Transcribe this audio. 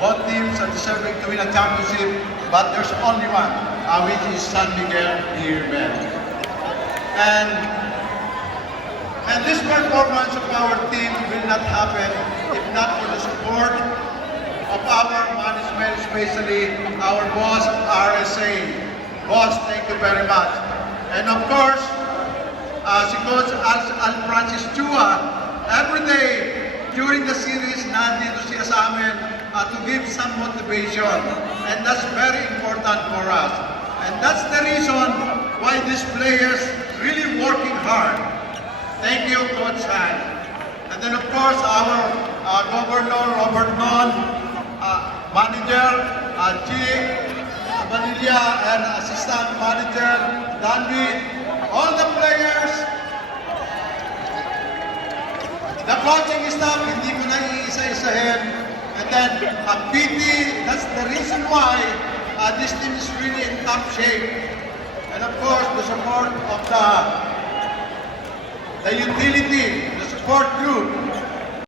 both teams are deserving to win a championship, but there's only one, which is San Miguel Beer. And this performance of our team will not happen if not for the support of our management, especially our boss, RSA. Boss, thank you very much. And of course, si Coach Al Francis Chua, every day during the series, nandito siya sa amin to give some motivation. And that's very important for us. And that's the reason why these players really working hard. Thank you, Coach Han. And then of course, our Governor Robert Non, Manager G. Vanilla, and Assistant Manager Danby, all the players, the coaching staff, hindi ko na iisa-isahin. And then PT, that's the reason why this team is really in top shape. And of course, the support of the utility, the support group,